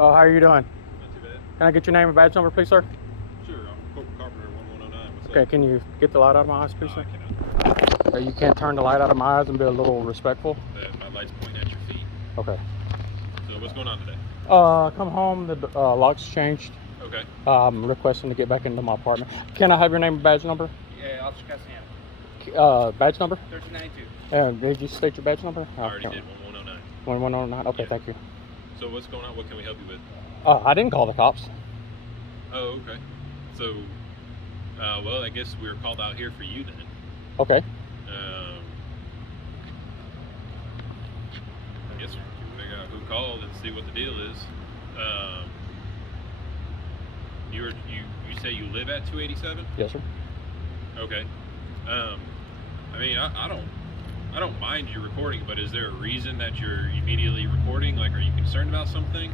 Oh, how are you doing? Not too bad. Can I get your name and badge number, please, sir? Sure, I'm Corporal Carpenter, 1109. What's Okay, up? can you get the light out of my eyes, please, sir? I cannot. You can't turn the light out of my eyes and be a little respectful? My light's pointing at your feet. Okay. So what's going on today? Come home, the lock's changed. Okay. I'm requesting to get back into my apartment. Can I have your name and badge number? Yeah, Officer Cassian. Badge number? 1392. Did you state your badge number? I already did, 1109. 1109? Okay, Yeah. thank you. So what's going on? What can we help you with? I didn't call the cops. Oh, okay. So, well, I guess we were called out here for you then. Okay. I guess we'll figure out who called and see what the deal is. You say you live at 287? Yes, sir. Okay. I mean, I don't mind you recording, but is there a reason that you're immediately recording? Like, are you concerned about something?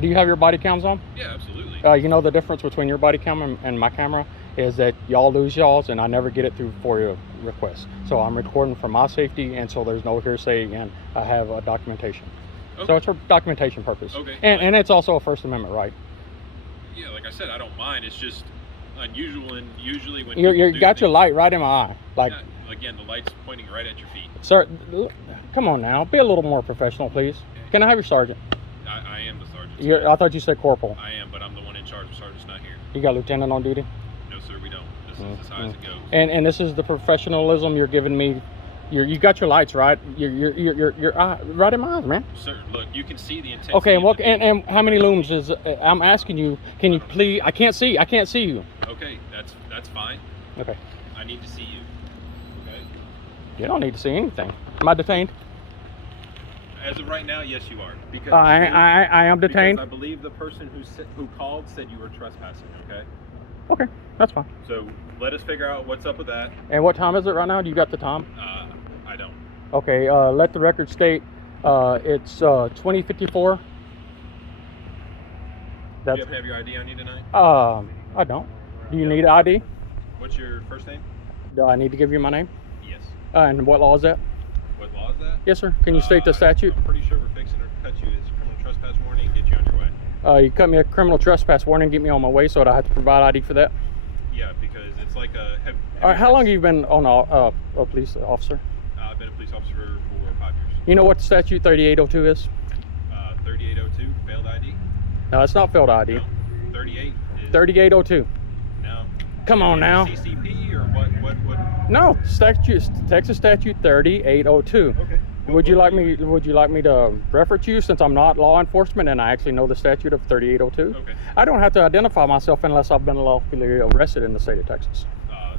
Do you have your body cams on? Yeah, absolutely. You know the difference between your body cam and my camera is that y'all lose y'all's and I never get it through FOIA requests. So I'm recording for my safety, and so there's no hearsay, and I have documentation. Okay. So it's for documentation purpose. Okay. And it's also a First Amendment right. Yeah, like I said, I don't mind. It's just unusual, and usually when You got your light right in my eye. Like, again, the light's pointing right at your feet. sir, come on now, be a little more professional, please. Can I have your sergeant? I am the sergeant. I thought you said corporal. I am, but I'm the one in charge. The sergeant's not here. You got lieutenant on duty? No, sir, we don't. This is as high as it goes. And this is the professionalism you're giving me. You got your lights right. You're right in my eyes, man. Sir, look, you can see the intensity. Okay, and how many looms is? I'm asking you. Can you please? I can't see you. Okay, that's fine. Okay. I need to see you. Okay. You don't need to see anything. Am I detained? As of right now, yes, you are. Because I am detained. Because I believe the person who called said you were trespassing. Okay. Okay, that's fine. So let us figure out what's up with that. And what time is it right now? Do you got the time? I don't. Okay. Let the record state it's 20:54. Do you have to have your ID on you tonight? I don't. Do you need ID? What's your first name? Do I need to give you my name? Yes. And what law is that? What law is that? Yes, sir. Can you state the statute? I'm pretty sure we're fixing to cut you. It's a criminal trespass warning and get you on your way. You cut me a criminal trespass warning, get me on my way, so I have to provide ID for that? Yeah, because it's like a... All right, how long have you been on a police officer? I've been a police officer for 5 years. You know what the statute 3802 is? 3802, failed ID? No, it's not failed ID. No. 38 is... 3802. No. Come on now. CCP or what? No, Texas statute 3802. Okay. Would you like me to refer to you, since I'm not law enforcement and I actually know the statute of 3802? Okay. I don't have to identify myself unless I've been lawfully arrested in the state of Texas.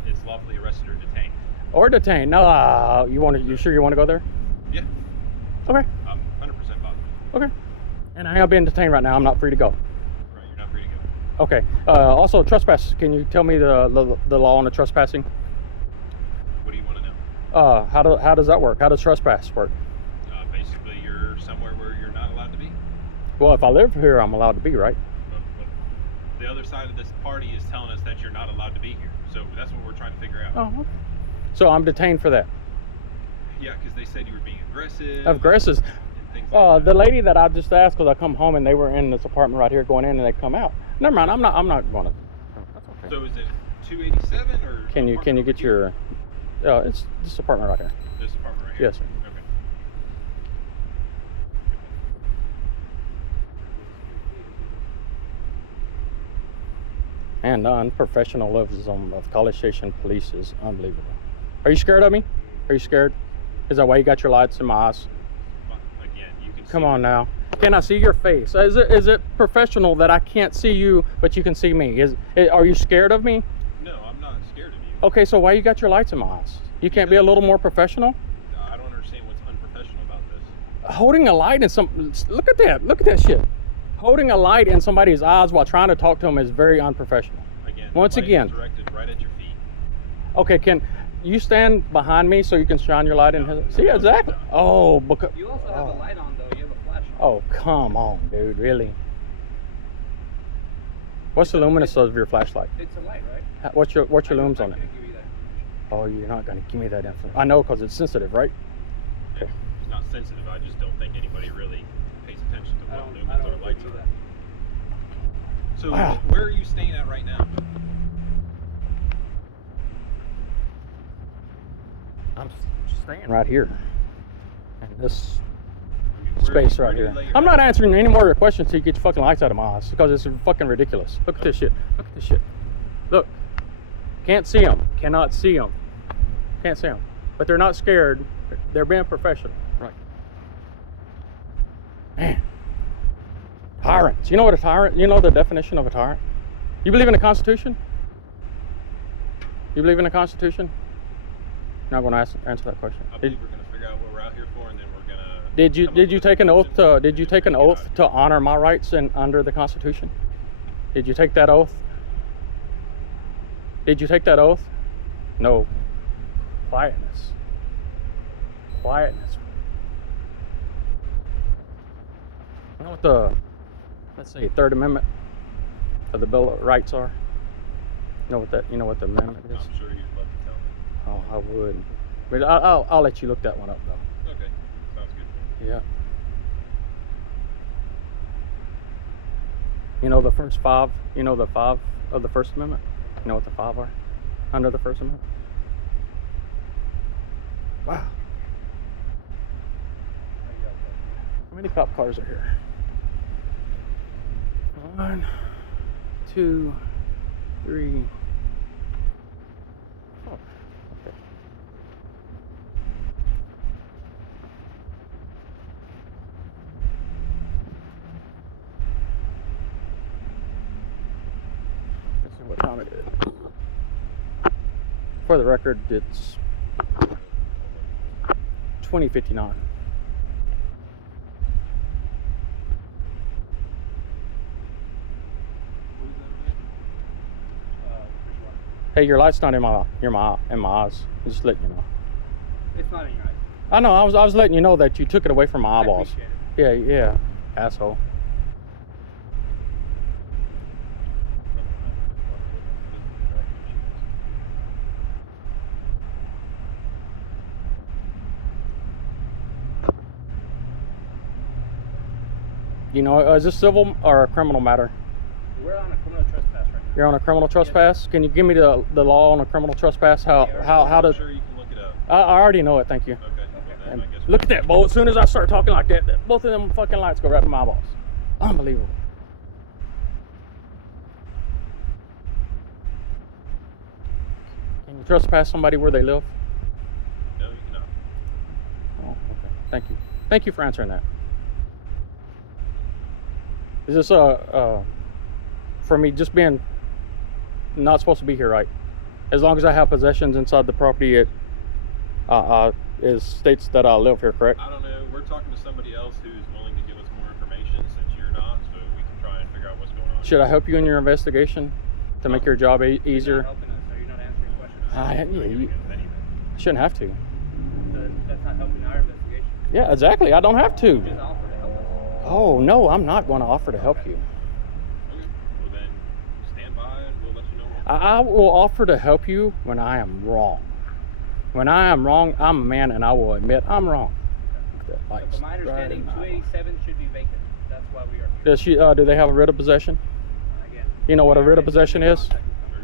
It's lawfully arrested or detained. Or detained. No, you sure you want to go there? Yeah. Okay. I'm 100% positive. Okay. And I am being detained right now. I'm not free to go. Right, you're not free to go. Okay. Also, trespass. Can you tell me the law on the trespassing? What do you want to know? How does that work? How does trespass work? Basically, you're somewhere where you're not allowed to be. Well, if I live here, I'm allowed to be, right? But the other side of this party is telling us that you're not allowed to be here. So that's what we're trying to figure out. Oh, okay. So I'm detained for that. Yeah, because they said you were being aggressive. Aggressive. And things like The that. lady that I just asked, because I come home and they were in this apartment right here going in and they come out. Never mind. I'm not going to. That's okay. So is it 287 or? Can you get your? It's this apartment right here. This apartment right here. Yes, sir. Okay. And the unprofessionalism of College Station police is unbelievable. Are you scared of me? Are you scared? Is that why you got your lights in my eyes? Again, you can. Come on now. Can I see your face? Is it professional that I can't see you, but you can see me? Are you scared of me? No, I'm not scared of you. Okay, so why you got your lights in my eyes? You can't be a little more professional? I don't understand what's unprofessional about this. Holding a light in look at that shit. Holding a light in somebody's eyes while trying to talk to them is very unprofessional. Again. Once the light again. is directed right at your feet. Okay, can you stand behind me so you can shine your light in his? See, exactly. Oh, because. You also have a light on, though. You have a flash on. Oh, come on, dude. Really? What's the luminance of your flashlight? It's a light, right? What's your lumens on it? I'm not gonna give you that information. Oh, you're not going to give me that info. I know, because it's sensitive, right? Okay. It's not sensitive. I just don't think anybody really pays attention to what I lumens don't or lights give you are. that. So Wow. where are you staying at right now? I'm staying right here. And this Where space where right do you here. lay your I'm not house? answering any more of your questions till you get your fucking lights out of my eyes because it's fucking ridiculous. Look at this shit. Look at this shit. Look. Can't see them. Cannot see them. Can't see them. But they're not scared. They're being professional. Right. Man. Tyrants. You know what a tyrant? You know the definition of a tyrant? You believe in the Constitution? You believe in the Constitution? Not going to answer that question. I believe we're going to figure out what we're out here for, and then we're going to. Did you take an oath to to honor my rights and under the Constitution? Did you take that oath? Did you take that oath? No. Quietness. Quietness. You know what the, let's say, Third Amendment of the Bill of Rights are? You know what the amendment is? I'm sure you'd love to tell me. Oh, I would. But I'll let you look that one up though. Okay, sounds good. Yeah. You know the first five. You know the five of the First Amendment. You know what the five are under the First Amendment? Wow. How many cop cars are here? 1, 2, 3. Oh, okay. Let's see what time it is. For the record, it's 20:59. Hey, your light's not in my eyes. Just letting you know. It's not in your eyes. I know. I was letting you know that you took it away from my I eyeballs. appreciate it. Yeah, asshole. You know, is this civil or a criminal matter? We're on a criminal trespass right now. You're on a criminal trespass. Can you give me the law on a criminal trespass? How I'm does? sure you can look it up. I already know it. Thank you. Okay. Well, then And I guess look at that, Bo. As soon as I start talking like that, both of them fucking lights go right in my eyeballs. Unbelievable. Can you trespass somebody where they live? No, you cannot. Oh, okay. Thank you. Thank you for answering that. Is this for me just being not supposed to be here, right? As long as I have possessions inside the property, it states that I live here, correct? I don't know. We're talking to somebody else who's willing to give us more information since you're not, so we can try and figure out what's going on. Should I help you in your investigation to make your job You're easier? not helping us, so you're not answering questions. Yeah, Not giving you us anything. shouldn't have to. So that's not helping our investigation. Yeah, exactly. I don't have to. Just offer to help us. Oh, no, I'm not going to offer to help you. Okay. Well, then stand by and we'll let you know. I will offer to help you when I am wrong. When I am wrong, I'm a man and I will admit I'm wrong. So from my understanding, 287 should be vacant. That's why we are here. Does she? Do they have a writ of possession? Again. You know what a writ of possession is? Sure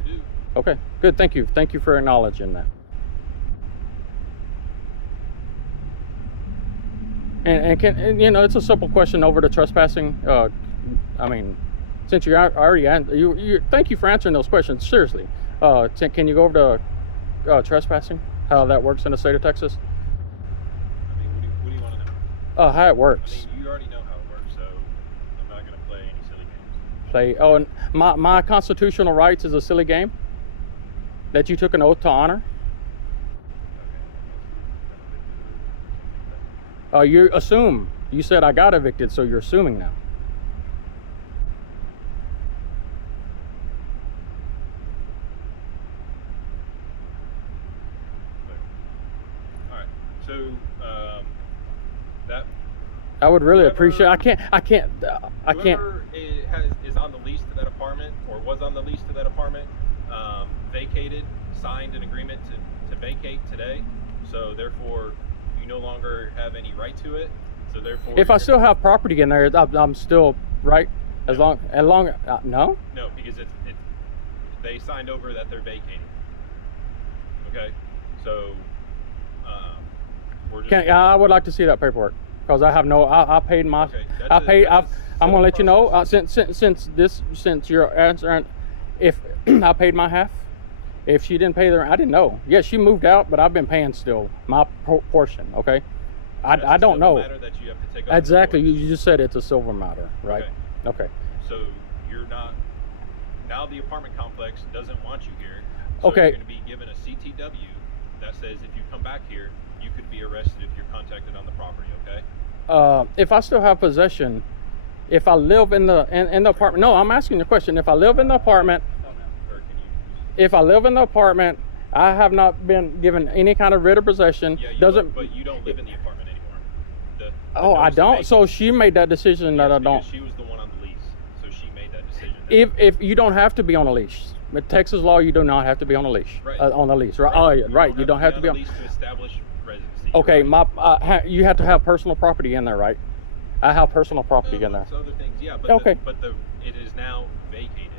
do. Okay, good. Thank you. Thank you for acknowledging that. And you know, it's a simple question over the trespassing. I mean, since you already thank you for answering those questions. Seriously, can you go over to trespassing? How that works in the state of Texas? I mean, what do you want to know? How it I works. mean, you already know how it works, so I'm not going to play any silly games. Play. Oh, and my constitutional rights is a silly game that you took an oath to honor. You assume. You said I got evicted, so you're assuming now. All right. So that I would really Whoever- appreciate. I can't. whoever is on the lease to that apartment or was on the lease to that apartment vacated, signed an agreement to vacate today. So therefore, you no longer have any right to it. So therefore, If I still have property in there, I'm still right. As long, no? No, because they signed over that they're vacating. Okay, so we're just. I would like to see that paperwork because I have no. I paid my. Okay, I'm gonna let you know since you're answering, if I paid my half. If she didn't pay I didn't know. Yeah, she moved out, but I've been paying still my portion. Okay, I don't know. Matter that you have to take exactly. You just said it's a silver matter, right? Okay. So you're not. Now the apartment complex doesn't want you here. So Okay. You're going to be given a CTW that says if you come back here, you could be arrested if you're contacted on the property. Okay. If I still have possession, if I live in the apartment. No, I'm asking the question. If I live in the apartment. Or can you? If I live in the apartment, I have not been given any kind of writ of possession. Yeah, but you don't live in the apartment anymore. Oh, I don't. So she made that decision that I don't. She was the one on the lease, so she made that decision. If you don't have to be on a leash, with Texas law, you do not have to be on a leash. Right. On a lease, right? Oh, yeah, right. You don't have to be on. A lease to establish residency. Okay, right. You have to have personal property in there, right? I have personal property in there. Other things, yeah. But okay. It is now vacated.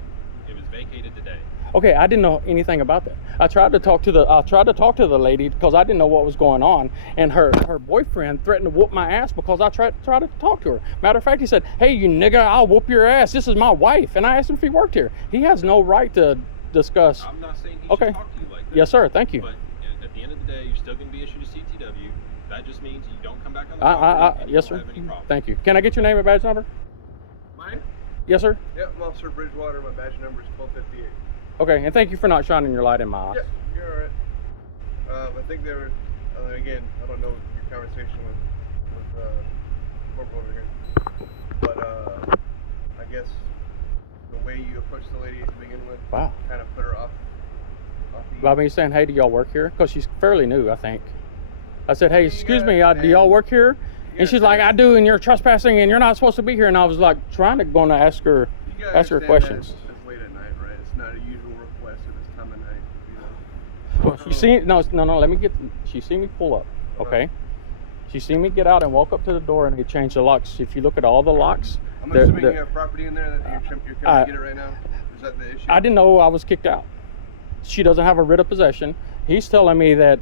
It was vacated today. Okay, I didn't know anything about that. I tried to talk to the lady because I didn't know what was going on, and her boyfriend threatened to whoop my ass because I tried to talk to her. Matter of fact, he said, "Hey, you nigga, I'll whoop your ass. This is my wife." And I asked him if he worked here. He has no right to discuss. I'm not saying he okay. should talk to you like that. Yes, sir. Thank you. But at the end of the day, you're still going to be issued a CTW. That just means you don't come back on the property. And you yes, don't sir. Have any problem. Thank you. Can I get your name and badge number? Mine? Yes, sir. Yeah, I'm Officer Bridgewater. My badge number is 1258. Okay, and thank you for not shining your light in my eyes. Yeah, you're all right. I think there was, again, I don't know your conversation with Corporal over here, but I guess the way you approached the lady to begin with, wow, kind of put her off the. By me saying, "Hey, do y'all work here?" Because she's fairly new, I think. I said, "Hey, excuse me, do y'all work here?" And she's like, "I do, and you're trespassing, and you're not supposed to be here." And I was like, trying to go and ask her questions. It's late at night, right? It's not a usual request at this time of night. You know? Well, she seen no. Let me get. She seen me pull up. Okay. She seen me get out and walk up to the door, and they changed the locks. If you look at all the locks, I'm assuming you have property in there that you're coming to get it right now. Is that the issue? I didn't know I was kicked out. She doesn't have a writ of possession. He's telling me that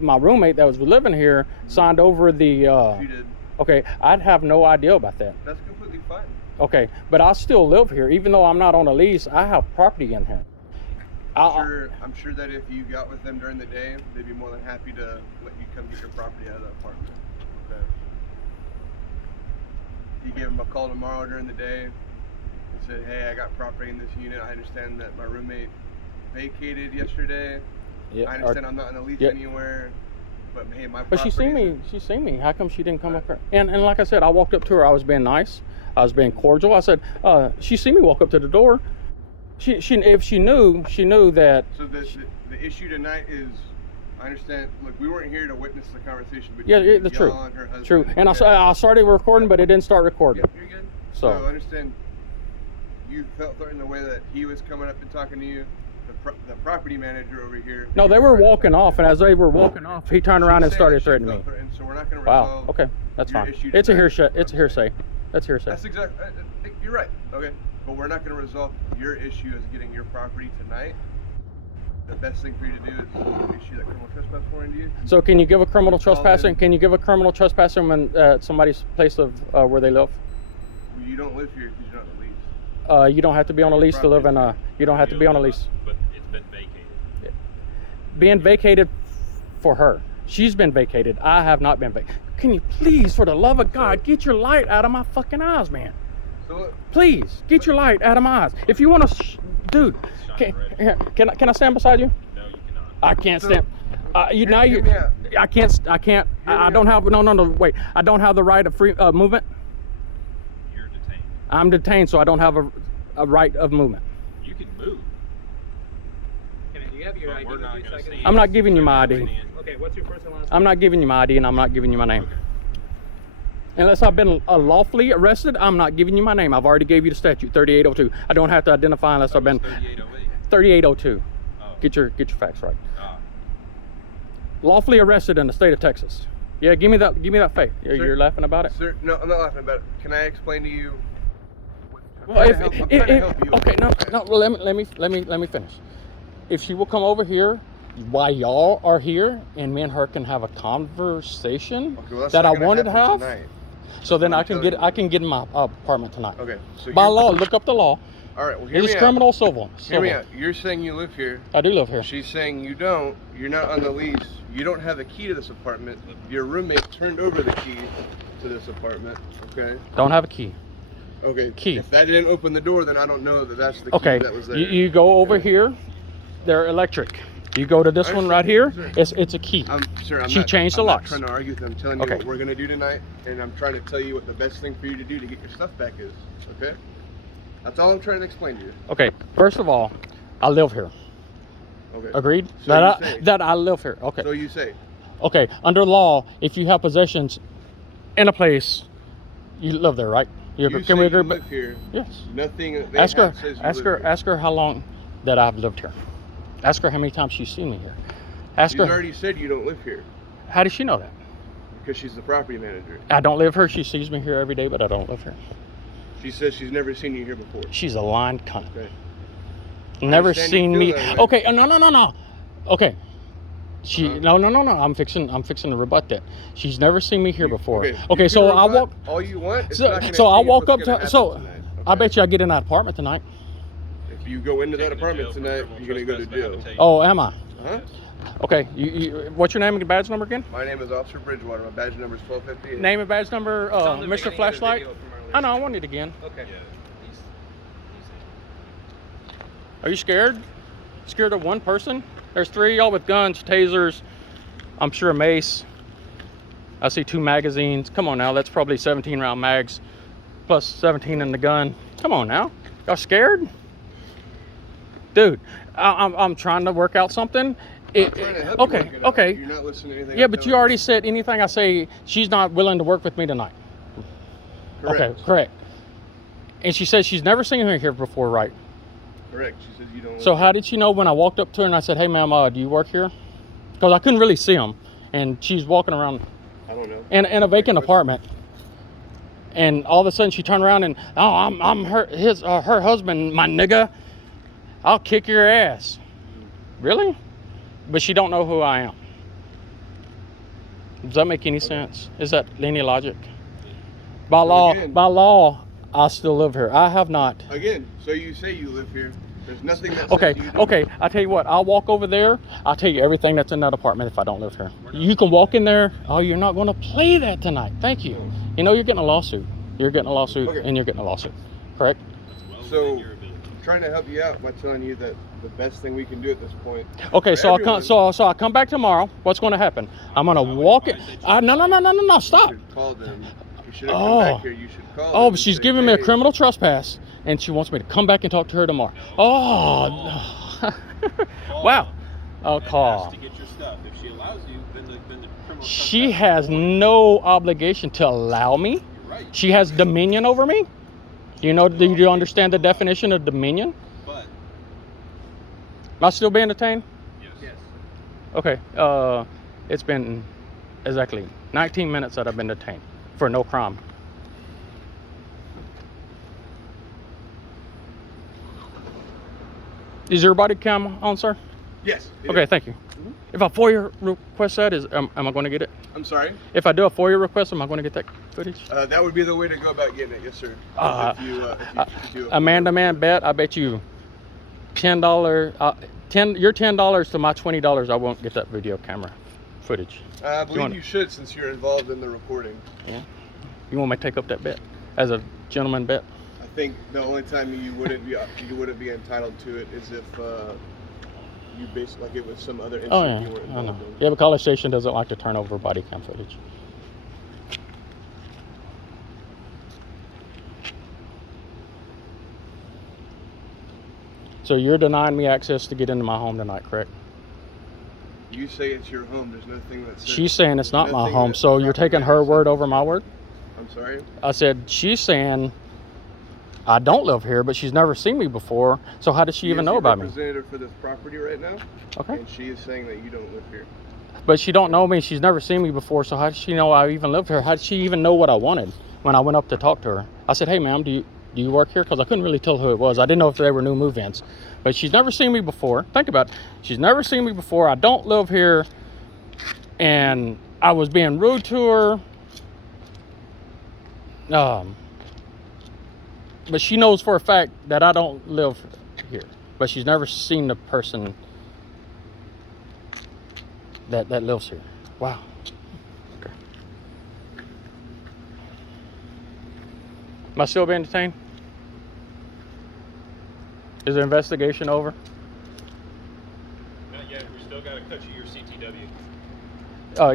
my roommate that was living here signed over the. She did. Okay, I'd have no idea about that. That's completely fine. Okay, but I still live here, even though I'm not on a lease. I have property in here. I'm sure that if you got with them during the day, they'd be more than happy to let you come get your property out of the apartment. Okay. You give them a call tomorrow during the day and said, "Hey, I got property in this unit. I understand that my roommate vacated yesterday. Yeah, I understand I'm not in a lease anywhere, but hey, my property." But she seen me. How come she didn't come up here? And like I said, I walked up to her. I was being nice. I was being cordial. I said, she seen me walk up to the door. If she knew that. So the issue tonight is, I understand. Look, we weren't here to witness the conversation between yeah, that's true. and her husband. True. And I started recording, but it didn't start recording. Yeah, you're good. So I understand. You felt threatened the way that he was coming up and talking to you. The property manager over here. No, they were walking off, and as they were walking off, he turned around and started threatening me. So we're not going to wow. Okay, that's fine. It's a hearsay. It's a hearsay. That's hearsay. That's exactly. You're right. Okay, but we're not going to resolve your issue as getting your property tonight. The best thing for you to do is issue that criminal trespass warrant to you. So can you give a criminal trespassing? Can you give a criminal trespassing when somebody's place of where they live? Well, you don't live here because you're not on a lease. You don't have to be on a lease to live in a. You don't have to be on a lease. But it's been vacated. Yeah. Being vacated for her. She's been vacated. I have not been vacated. Can you please, for the love of God, get your light out of my fucking eyes, man? So, please get your light out of my eyes. If you want to, dude, can I stand beside you? No, you cannot. I can't stand. I can't. I don't have. No. Wait. I don't have the right of free movement. You're detained. I'm detained, so I don't have a right of movement. You can move. Do you have your ID? I'm not giving you my ID. Okay, what's your first and last name? I'm not giving you my ID, and I'm not giving you my name. Okay. Unless I've been lawfully arrested, I'm not giving you my name. I've already gave you the statute, 3802. I don't have to identify unless I've been 3802. Oh. Get your facts right. Lawfully arrested in the state of Texas. Yeah, give me that fact. You're laughing about it? Sir, no, I'm not laughing about it. Can I explain to you Well, trying to help you. okay, no. Well, let me finish. If she will come over here, while y'all are here, and me and her can have a conversation Okay, well, that's that not I gonna wanted to happen have. tonight. So then what I I'm can telling get you. I can get in my apartment tonight. Okay, so By law, look up the law. All right, well, hear Is me this out. criminal or civil? Hear me Civil. out. You're saying you live here. I do live here. She's saying you don't. You're not on the lease. You don't have a key to this apartment. Your roommate turned over the key to this apartment. Okay. Don't have a key. Okay. Key. If that didn't open the door, then I don't know that that's the Okay. key that was there. You go over here. They're electric. You go to this I one right understand. here. It's a key. I'm She not, changed the I'm locks. not trying to argue with them. I'm telling you Okay. what we're gonna do tonight, and I'm trying to tell you what the best thing for you to do to get your stuff back is. Okay. That's all I'm trying to explain to you. Okay. First of all, I live here. Okay. Agreed? So you that say. that I live here. Okay. So you say. Okay. Under law, if you have possessions in a place, you live there, right? You Can say we you agree? live here. Yes. Nothing that they Ask her. have says you Ask live her. here. Ask her how long that I've lived here. Ask her how many times she's seen me here. Ask She's her. already said you don't live here How does she know that? because she's the property manager. I don't live here. She sees me here every day, but I don't live here. She says she's never seen you here before. She's a lying cunt. Okay. Never understand you seen feel me. that way. Okay. No. Okay. She no. I'm fixing to rebut that. She's never seen me here before. you Okay. can So I rebut walk. all you want. It's So, not gonna so I change walk what's up gonna to. happen So tonight, I okay? bet you I get in that apartment tonight. If you go into that Taken to apartment jail for tonight, criminal you're gonna go to trespass and jail. habitation. Oh, am I? Huh? Okay. What's your name and badge number again? My name is Officer Bridgewater. My badge number is 1258. Name and badge number, It's on the Mr. beginning of the Flashlight. video from earlier. I know. I want it again. Okay. Yeah. Are you scared? Scared of one person? There's three of y'all with guns, tasers. I'm sure a mace. I see 2 magazines. Come on now, that's probably 17 round mags, plus 17 in the gun. Come on now, y'all scared? Dude, I'm trying to work out something. I'm trying to help you Okay, work it out. okay. You're not listening to anything Yeah, I'm but you telling already said anything I say, she's not willing to work with me tonight. Correct. Okay, correct. And she says she's never seen her here before, right? Correct. She says you don't. So live how did she know when I walked up to her and I said, "Hey, ma'am, do you work here?" Because I couldn't really see them, and she's walking around here. I don't know. in a vacant Good question. apartment, and all of a sudden she turned around and, "Oh, I'm her husband, my nigga. I'll kick your ass." Really? But she don't know who I am. Does that make any sense? Is that any logic? By again- law, I still live here. I have not. Again, so you say you live here. There's nothing that Okay, says you don't. okay. I tell you what. I'll walk over there. I'll tell you everything that's in that apartment if I don't live here. You can walk in there. Oh, you're not going to play that tonight. Thank you. You know you're getting a lawsuit. You're getting a lawsuit, Okay. and you're getting a lawsuit. Correct? So, I'm trying to help you out by telling you that the best thing we can do at this point. Okay. for So I everyone- come. So I come back tomorrow. What's going to happen? I'm going to walk it. No. Stop. You should call them. You should have Oh. come back here. You should call them. Oh, and but she's say, giving me a "Hey, criminal trespass, and she wants me to come back and talk to her tomorrow. Oh. Wow. Oh, And call. ask to get your stuff. If she allows you, then the criminal She trespass has is over. no obligation to allow me. You're right. She has dominion over me. Do you understand the definition of dominion? But Am I still being detained? yes. Okay. It's been exactly 19 minutes that I've been detained for no crime. Is your body cam on, sir? Yes. it Okay, is. thank you. If I FOIA request that, am I going to get it? I'm sorry. If I do a FOIA request, am I going to get that footage? That would be the way to go about getting it. Yes, sir. If you do A man-to-man bet, I bet you $10. Your $10 to my $20. I won't get that video camera footage. I believe want- you should, since you're involved in the reporting. Yeah. You want me to take up that bet as a gentleman bet? I think the only time you wouldn't be entitled to it is if you basically like it was some other incident Oh yeah, you were I know. involved in. Yeah, but College Station doesn't like to turn over body cam footage. So you're denying me access to get into my home tonight, correct? You say it's your home. There's nothing that says. She's saying it's not my nothing home, that so you're property taking her manager word says. over my word? I'm sorry. I said, she's saying I don't live here, but she's never seen me before, so how does she even is know the about me? representative for this property right now, Okay. and she is saying that you don't live here. But she don't know me, she's never seen me before, so how does she know I even live here? How did she even know what I wanted when I went up to talk to her? I said, "Hey ma'am, Do you work here? Because I couldn't really tell who it was. I didn't know if they were new move-ins. But she's never seen me before. Think about it. She's never seen me before. I don't live here. And I was being rude to her. But she knows for a fact that I don't live here. But she's never seen the person that lives here. Wow. Okay. Am I still being detained? Is the investigation over? Not yet. We still got to cut you your CTW.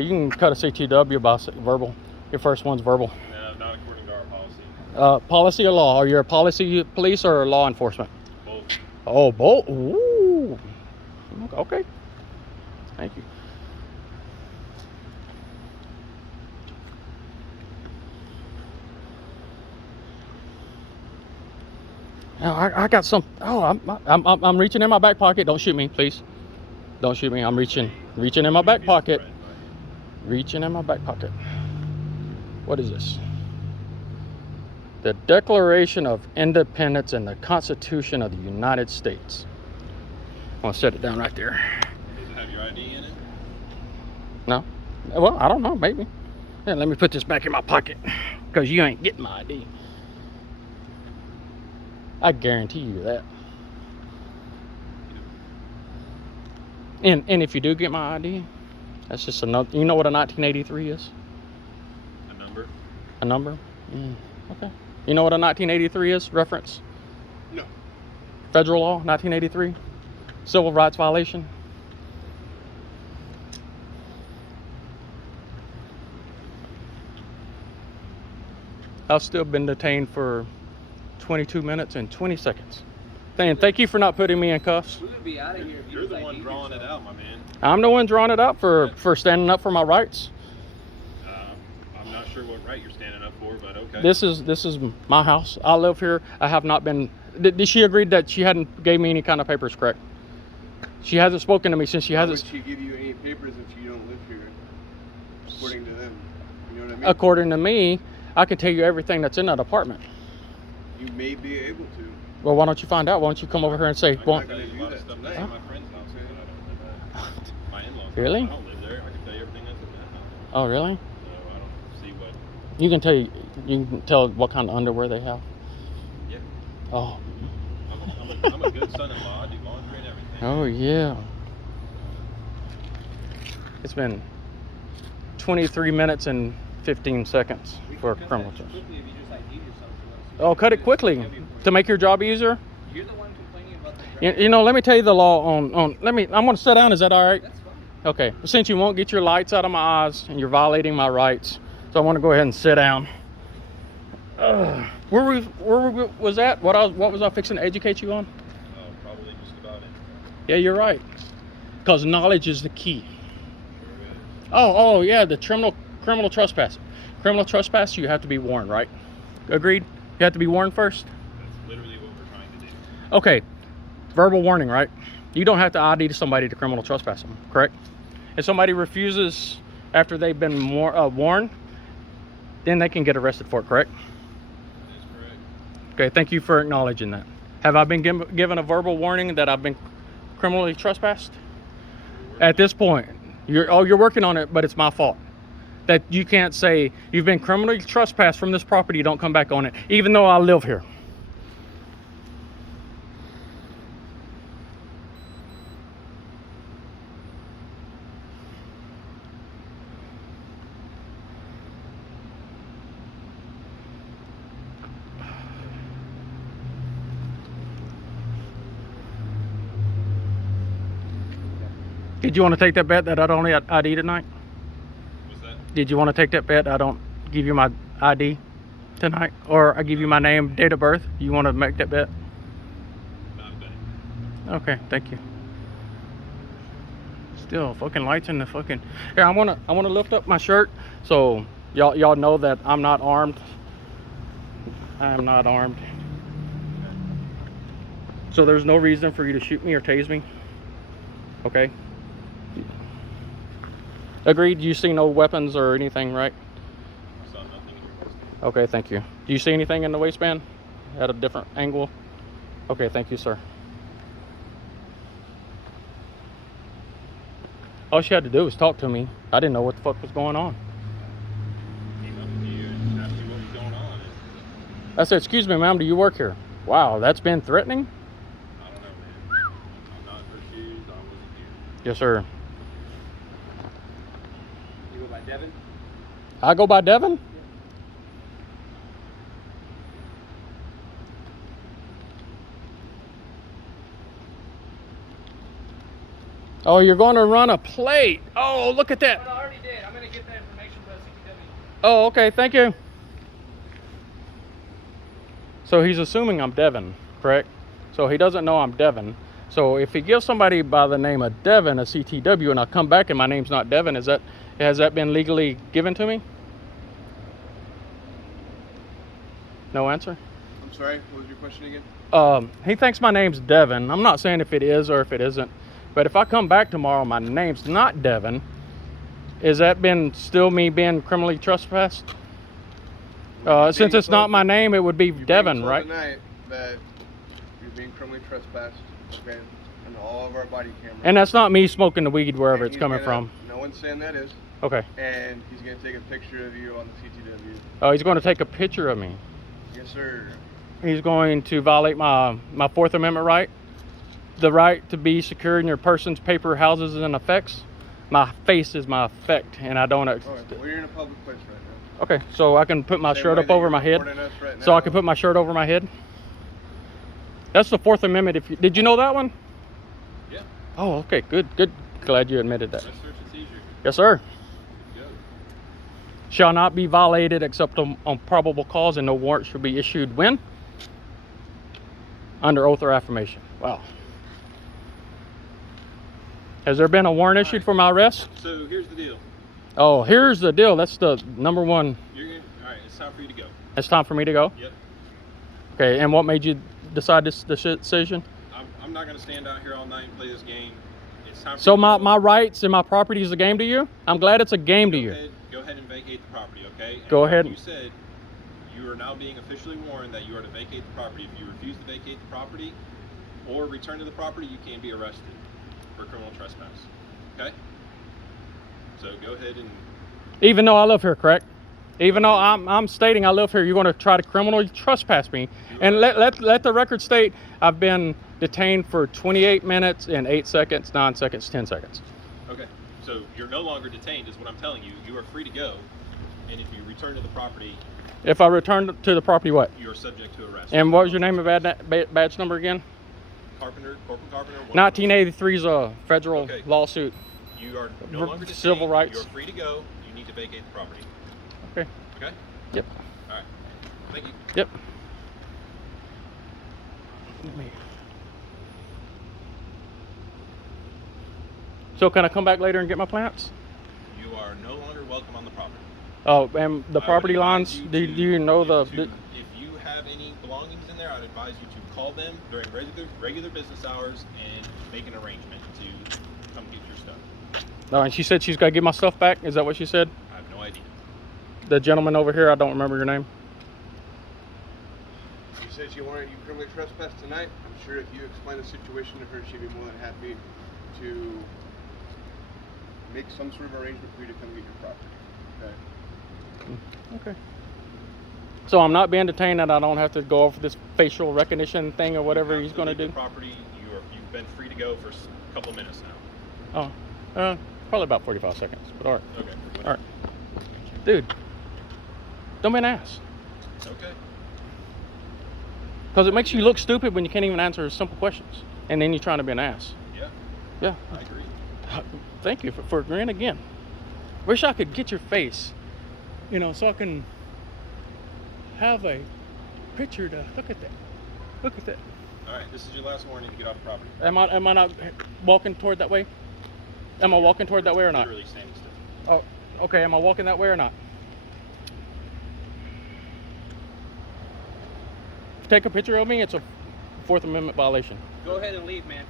You can cut a CTW by verbal. Your first one's verbal. No, not according to our policy. Policy or law? Are you a police or law enforcement? Both. Oh, both. Ooh. Okay. Thank you. Now I got some. Oh, I'm reaching in my back pocket. Don't shoot me, please. Don't shoot me. I'm reaching in my back pocket. Reaching in my back pocket. What is this? The Declaration of Independence and the Constitution of the United States. I'm gonna set it down right there. Does it have your ID in it? No? Well, I don't know. Maybe. Yeah, let me put this back in my pocket because you ain't getting my ID. I guarantee you that. And if you do get my ID, that's just another. You know what a 1983 is? A number? A number? Okay. You know what a 1983 is? Reference? No. Federal law, 1983. Civil rights violation. I've still been detained for 22 minutes and 20 seconds. And thank you for not putting me in cuffs. We would be out of here if You're the one drawing it out, my man. I'm the one drawing it out for standing up for my rights. I'm not sure what right you're standing up for, but okay. This is my house. I live here. I have not been. Did she agree that she hadn't gave me any kind of papers, correct? She hasn't spoken to me since she Why hasn't. would she give you any papers if you don't live here? According to them, you know what I mean. According to me, I can tell you everything that's in that apartment. You may be able to. Well, why don't you find out? Why don't you come over here and say, I well, can tell you a lot of stuff that's in my friend's house, but I don't live at. My in-laws. Really? I don't live there. I can tell you everything that's in that house. oh, really? So I don't see what. You can tell what kind of underwear they have. Yeah. Oh, I'm a good son-in-law. I do laundry and everything. oh yeah. It's been 23 minutes and 15 seconds for a criminal charge. Quickly if you just ID yourself to us. Oh, cut it quickly to make your job easier. You're the one complaining about the You know, let me tell you the law on. I'm going to sit down. Is that all right? That's fine. Okay. Since you won't get your lights out of my eyes and you're violating my rights, so I want to go ahead and sit down. Where was that? What was I fixing to educate you on? Oh, probably just about it. Yeah, you're right. Because knowledge is the key. Sure is. Oh yeah, the criminal trespass. Criminal trespass, you have to be warned, right? Agreed? You have to be warned first? That's literally what we're trying to do. Okay. Verbal warning, right? You don't have to ID to somebody to criminal trespass them, correct? If somebody refuses after they've been warned, then they can get arrested for it, correct? That is correct. Okay, thank you for acknowledging that. Have I been given a verbal warning that I've been criminally trespassed? At this point, you're working on it, but it's my fault. That you can't say you've been criminally trespassed from this property, don't come back on it, even though I live here. Did you want to take that bet that I'd only ID tonight? What's that? Did you want to take that bet I don't give you my ID tonight? Or I give you my name, date of birth? You want to make that bet? Not a bet. Okay, thank you. Still fucking lights in the fucking. Here, I wanna lift up my shirt so y'all know that I'm not armed. I am not armed. So there's no reason for you to shoot me or tase me. Okay? Agreed, you see no weapons or anything, right? I saw nothing in your waistband. Okay, thank you. Do you see anything in the waistband? at a different angle? Okay, thank you, sir. All she had to do was talk to me. I didn't know what the fuck was going on. Came up to you and asked you what was going on. I said, excuse me, ma'am, do you work here? Wow, that's been threatening? I don't know, man. I'm not confused. I wasn't here. Yes, sir. You go by Devin? I go by Devin? Oh, you're going to run a plate. Oh, look at that. But I already did. I'm going to get that information from the CTW. Oh, okay, thank you. So he's assuming I'm Devin, correct? So he doesn't know I'm Devin. So if he gives somebody by the name of Devin a CTW and I come back and my name's not Devin, has that been legally given to me? No answer? I'm sorry, what was your question again? He thinks my name's Devin. I'm not saying if it is or if it isn't. But if I come back tomorrow, my name's not Devin. Is that been still me being criminally trespassed? Since it's not my name, it would be Devin, right? Tonight that you're being criminally trespassed, okay, on all of our body cameras. And that's not me smoking the weed wherever And it's he's coming gonna- from. No one's saying that is. Okay. And he's gonna take a picture of you on the CTW. Oh, he's going to take a picture of me. Yes, sir. He's going to violate my Fourth Amendment right, the right to be secure in your person's paper, houses, and effects. My face is my effect, and I don't. All right, well, you're in a public place right now. Okay, so I can put my Same shirt way up that over you're my head. recording us right So I now. can put my shirt over my head. That's the Fourth Amendment. Did you know that one? Yeah. Oh, okay, good. Glad you admitted that. Search and seizure. Yes, sir. Go. Shall not be violated except on probable cause, and no warrant should be issued when? Under oath or affirmation. Wow. Has there been a warrant issued for my arrest? So here's the deal. Oh, here's the deal. That's the number one. All right, it's time for you to go. It's time for me to go? Yep. Okay, and what made you decide this decision? I'm not going to stand out here all night and play this game. It's time for So you to go. my rights and my property is a game to you? I'm glad it's a game to you. Go ahead and vacate the property, okay? And Go like ahead. You said you are now being officially warned that you are to vacate the property. If you refuse to vacate the property or return to the property, you can be arrested for criminal trespass. Okay? So go ahead and Even though I live here, correct? Even though I'm stating I live here, you're going to try to criminally trespass me. And let the record state I've been detained for 28 minutes and 8 seconds, 9 seconds, 10 seconds. okay. So you're no longer detained, is what I'm telling you. You are free to go. And if you return to the property, If I return to the property, what? you are subject to arrest. And what was your name and badge number again? Corporal Carpenter. 1983's a federal Okay. lawsuit. You are no longer detained. Civil rights. You're free to go. You need to vacate the property. Okay. Okay? Yep. All right. Thank you. Yep. So can I come back later and get my plants? You are no longer welcome on the property. Oh, and the I would property advise lines, you do to- you know the... If you have any belongings in there, I would advise you to call them during regular business hours and make an arrangement to come get your stuff. No, and she said she's got to get my stuff back. Is that what she said? I have no idea. The gentleman over here, I don't remember your name. You said she wanted you criminally trespassed tonight. I'm sure if you explain the situation to her, she'd be more than happy to make some sort of arrangement for you to come get your property. Okay. Okay. So I'm not being detained and I don't have to go over this facial recognition thing or whatever he's going to do? The property, you've been free to go for a couple minutes now. Oh, probably about 45 seconds, but all right. Okay. All right. Dude, don't be an ass. Okay. Because it makes you look stupid when you can't even answer simple questions. And then you're trying to be an ass. Yeah, Yeah. I agree. Thank you for agreeing again. Wish I could get your face, so I can have a picture to look at that. Look at that. All right, this is your last warning to get off the property. Am I not walking toward that way? Am I walking toward that way or not? Literally standing still. Oh, okay. Am I walking that way or not? Take a picture of me. It's a Fourth Amendment violation. Go ahead and leave, man.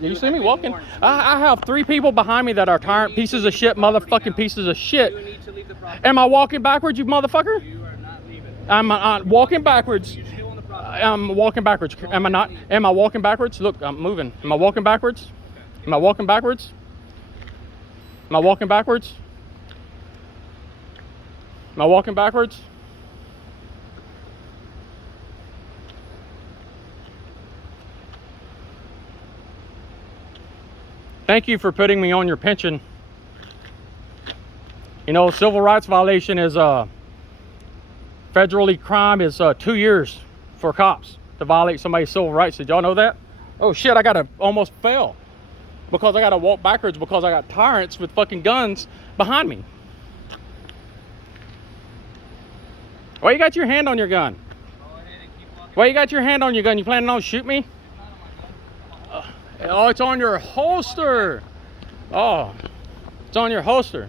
You see have me been walking? warned. I have 3 people behind me that are tyrant need to pieces of leave shit, the property motherfucking now. pieces of shit. You need to leave the property. Am I walking backwards, you motherfucker? You are not leaving. I'm walking backwards. You're still on the property. I'm walking backwards. Am I not? Am I walking backwards? Look, I'm moving. Am I walking backwards? Am I walking backwards? Am I walking backwards? Am I walking backwards? Thank you for putting me on your pension. You know, civil rights violation is federally crime is 2 years for cops to violate somebody's civil rights. Did y'all know that? Oh shit, I gotta almost fell because I gotta walk backwards because I got tyrants with fucking guns behind me. Why you got your hand on your gun? Why you got your hand on your gun? You planning on shoot me? Oh, it's on your holster. Oh, it's on your holster.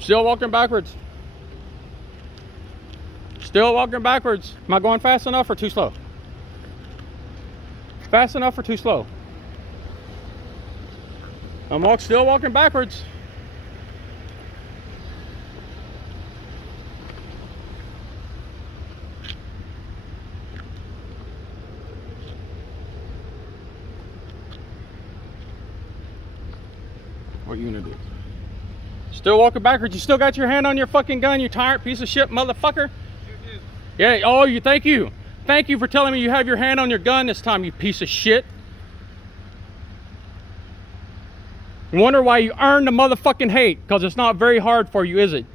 Still walking backwards. Still walking backwards. Am I going fast enough or too slow? Fast enough or too slow? I'm still walking backwards. What are you gonna do? Still walking backwards. You still got your hand on your fucking gun, you tyrant piece of shit motherfucker. Yeah, oh, thank you. Thank you for telling me you have your hand on your gun this time, you piece of shit. You wonder why you earn the motherfucking hate, because it's not very hard for you, is it?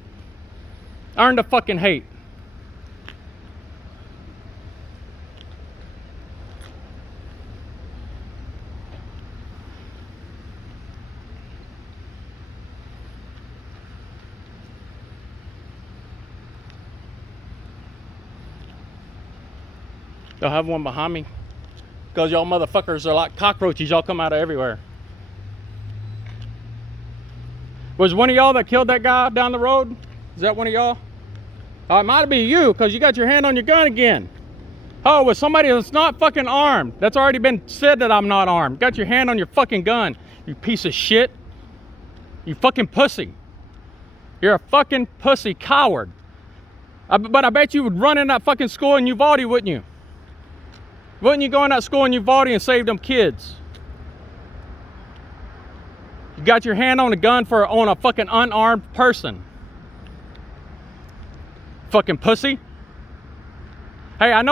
Earn the fucking hate. Y'all have one behind me because y'all motherfuckers are like cockroaches. Y'all come out of everywhere. Was one of y'all that killed that guy down the road? Is that one of y'all? Oh, it might be you because you got your hand on your gun again. Oh, with somebody that's not fucking armed. That's already been said that I'm not armed. Got your hand on your fucking gun, you piece of shit. You fucking pussy. You're a fucking pussy coward. But I bet you would run in that fucking school in Uvalde, wouldn't you? Wouldn't you go in that school in Uvalde and save them kids? You got your hand on a gun on a fucking unarmed person. Fucking pussy. Hey, I know